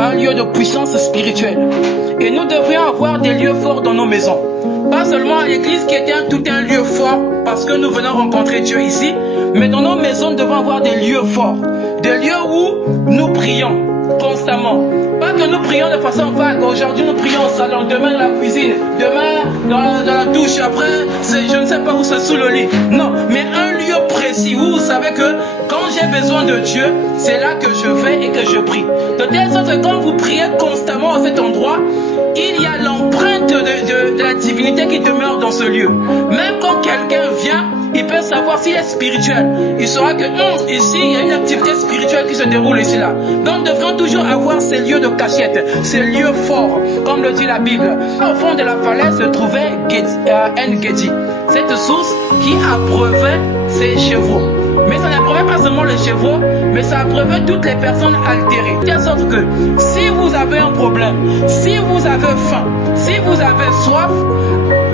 un lieu de puissance spirituelle. Et nous devrions avoir des lieux forts dans nos maisons. Pas seulement à l'église qui était tout un lieu fort parce que nous venons rencontrer Dieu ici, mais dans nos maisons, nous devons avoir des lieux forts. Des lieux où nous prions constamment. Pas que nous prions de façon vague. Aujourd'hui, nous prions au salon, demain dans la cuisine, demain dans la douche, après, je ne sais pas où c'est sous le lit. Non, mais un lieu précis où vous savez que quand j'ai besoin de Dieu, c'est là que je vais et que je prie. De telle sorte que quand vous priez constamment à cet endroit, il y a l'empreinte de la divinité qui demeure dans ce lieu. Même quand quelqu'un vient, il peut savoir s'il est spirituel. Il saura que ici, il y a une activité spirituelle qui se déroule ici là. Donc nous devrons toujours avoir ces lieux de cachette, ces lieux forts, comme le dit la Bible. Au fond de la falaise se trouvait En-Gedi, cette source qui abreuvait ses chevaux. Mais ça n'abreuvait pas seulement les chevaux, mais ça abreuvait toutes les personnes altérées. De telle sorte que si vous avez un problème, si vous avez faim, si vous avez soif,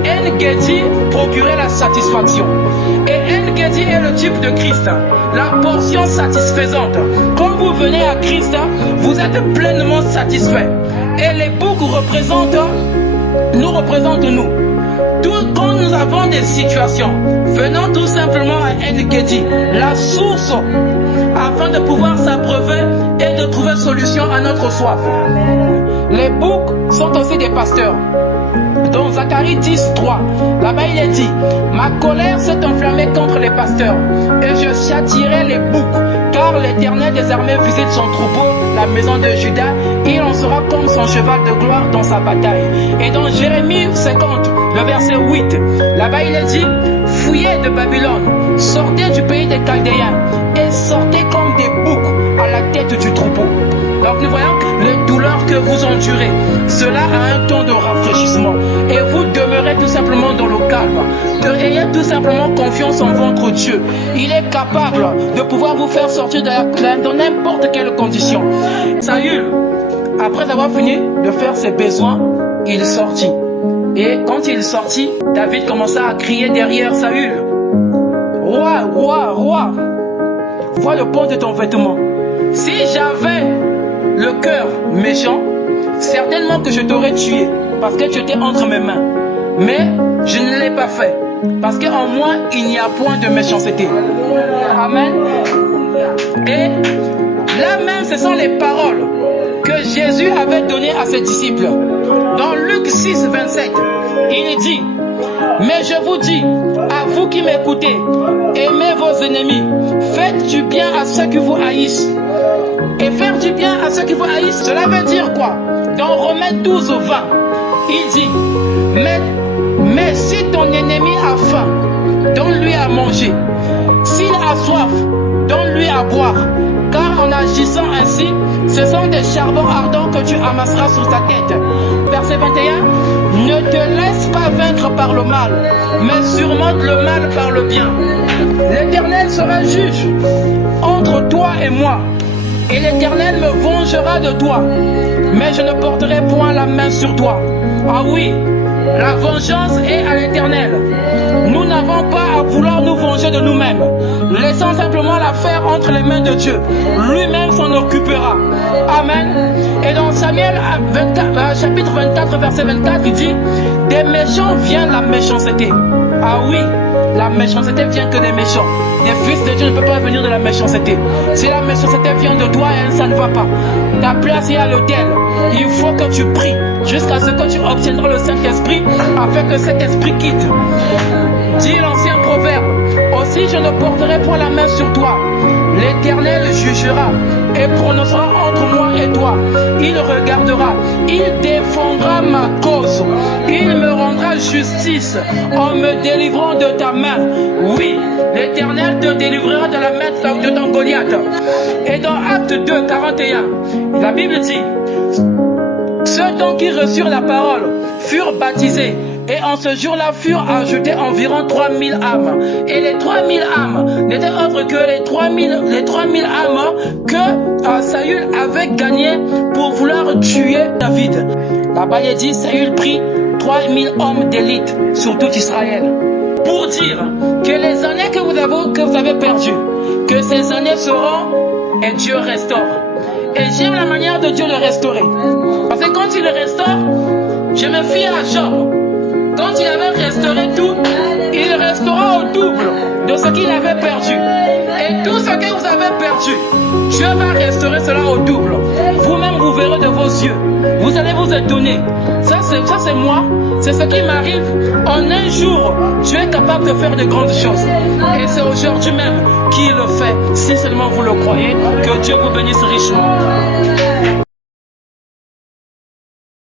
En-Gedi procurait la satisfaction. Et En-Gedi est le type de Christ, la portion satisfaisante. Quand vous venez à Christ, vous êtes pleinement satisfait. Et les boucs nous représentent nous. Quand nous avons des situations, venons tout simplement à En-Gedi, la source, afin de pouvoir s'abreuver et de trouver solution à notre soif. Les boucs sont aussi des pasteurs. Dans Zacharie 10, 3, là-bas il est dit: ma colère s'est enflammée contre les pasteurs, et je châtierai les boucs, car l'Éternel des armées visite son troupeau, la maison de Juda, il en sera comme son cheval de gloire dans sa bataille. Et dans Jérémie 50, le verset 8, là-bas il est dit: fuyez de Babylone, sortez du pays des Chaldéens, et sortez comme des boucs à la tête du troupeau. Donc nous voyons les douleurs que vous endurez, cela a un temps de rafraîchissement, et vous demeurez tout simplement dans le calme. Ayez tout simplement confiance en votre Dieu. Il est capable de pouvoir vous faire sortir de n'importe quelle condition. Saül, après avoir fini de faire ses besoins, il sortit. Et quand il sortit, David commença à crier derrière Saül: roi, roi, roi, vois le port de ton vêtement. Si j'avais le cœur méchant, certainement que je t'aurais tué, parce que tu étais entre mes mains. Mais je ne l'ai pas fait, parce qu'en moi, il n'y a point de méchanceté. Amen. Et là même, ce sont les paroles que Jésus avait données à ses disciples. Dans Luc 6, 27, il dit: mais je vous dis, à vous qui m'écoutez, aimez vos ennemis, faites du bien à ceux qui vous haïssent. Et faire du bien à ceux qui vous haïssent, cela veut dire quoi? Dans Romains 12, 20, il dit: mais si ton ennemi a faim, donne-lui à manger. S'il a soif, donne-lui à boire. Car en agissant ainsi, ce sont des charbons ardents que tu amasseras sur ta tête. Verset 21, ne te laisse pas vaincre par le mal, mais surmonte le mal par le bien. L'Éternel sera juge entre toi et moi, et l'Éternel me vengera de toi, mais je ne porterai point la main sur toi. Ah oui, la vengeance est à l'Éternel. Nous n'avons pas à vouloir nous venger de nous-mêmes. Laissons simplement l'affaire entre les mains de Dieu. Lui-même s'en occupera. Amen. Et dans Samuel chapitre 24, verset 24, il dit: des méchants vient la méchanceté. Ah oui, la méchanceté vient que des méchants. Des fils de Dieu ne peuvent pas venir de la méchanceté. Si la méchanceté vient de toi, ça ne va pas. Ta place est à l'autel. Il faut que tu pries jusqu'à ce que tu obtiendras le Saint-Esprit, afin que cet esprit quitte. Dit l'ancien proverbe: aussi je ne porterai point la main sur toi. L'Éternel jugera et prononcera entre moi et toi. Il regardera, il défendra ma cause. Il me rendra justice en me délivrant de ta main. Oui, l'Éternel te délivrera de la main de ton Goliath. Et dans Acte 2, 41, la Bible dit: ceux donc qui reçurent la parole furent baptisés, et en ce jour-là furent ajoutées environ 3000 âmes. Et les 3000 âmes n'étaient autres que les 3000 âmes que Saül avait gagnées pour vouloir tuer David. Là-bas il est dit: Saül prit 3000 hommes d'élite sur tout Israël. Pour dire que les années que vous avez perdues, que ces années seront, et Dieu restaure. Et j'aime la manière de Dieu le restaurer. Parce que quand il le restaure, je me fie à Job. Quand il avait restauré tout, il restaura au double de ce qu'il avait perdu. Et tout ce que vous avez perdu, Dieu va restaurer cela au double. Vous-même, vous verrez de vos yeux. Vous allez vous étonner. Ça c'est moi. C'est ce qui m'arrive. En un jour, Dieu est capable de faire de grandes choses. Et c'est aujourd'hui même qu'il le fait. Si seulement vous le croyez, que